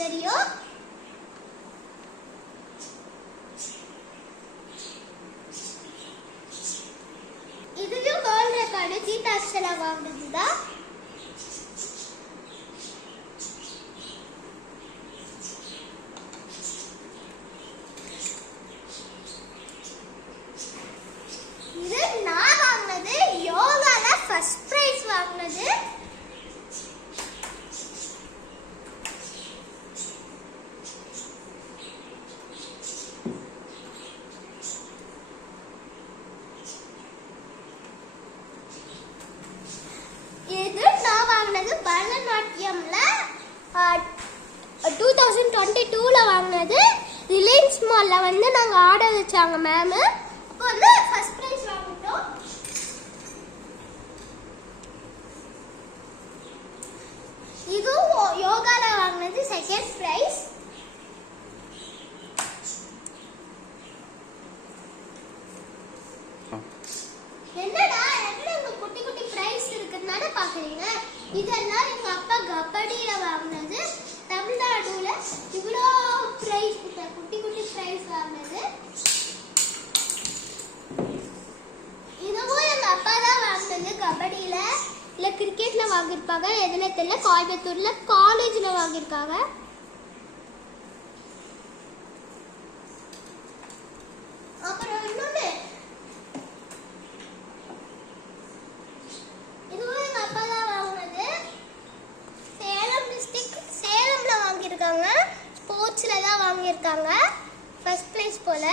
தெரியும். இதுவும் world record ஜீதாஸ்ல வாங்குனதுதான். இது நான் வாங்குனது, யோகால ஃபர்ஸ்ட் பிரைஸ் வாங்குனது. இது நான் வாங்கினது பரதநாட்டியம்ல 2022ல வாங்கினது. ரிலையன்ஸ் மால்ல வந்து நாங்க ஆட வச்சாங்க மேம். அப்போ வந்து ஃபர்ஸ்ட் பிரைஸ் வாங்கிட்டோம். இதுவும் யோகால வாங்கினது செகண்ட் பிரைஸ். என்னடா எங்க குட்டி குட்டி பிரைஸ் இருக்குன்னு பாக்குறீங்க. இதெல்லாம் எங்க அப்பா கபடியில வாங்கினது. தமிழ்நாடுல இவ்வளோ பிரைஸ் குட்டி குட்டி பிரைஸ் வாங்கினது. இதுவும் எங்க அப்பா தான் வாங்கினது. கபடியில இல்ல கிரிக்கெட்ல வாங்கியிருப்பாங்க, எதுல தெரியல. கோயம்புத்தூர்ல காலேஜ்ல வாங்கியிருக்காங்க. அப்புறம் இன்னொன்னு இதுவும் எங்க அப்பா தான் வாங்கினது. சேலம் டிஸ்ட்ரிக்ட் சேலம்ல வாங்கியிருக்காங்க. ஸ்போர்ட்ஸ்ல தான் வாங்கியிருக்காங்க. ஃபர்ஸ்ட் பிளேஸ் போல.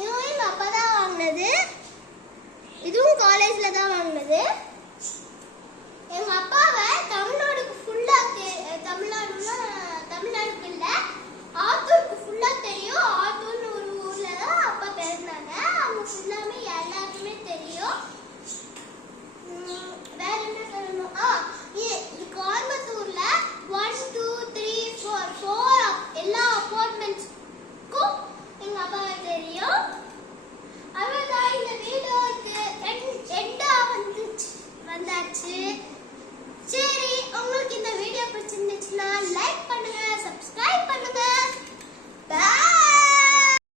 இதுவும் எங்க அப்பா தான் வாங்கினது. இதுவும் காலேஜ்ல தான் வாங்கினது. எங்க அப்பாவை தமிழ்நாடுக்கு ஃபுல்லா தமிழ்நாடுக்கு இல்ல ஆத்தூருக்கு ஃபுல்லா தெரியும். ஆத்தூர்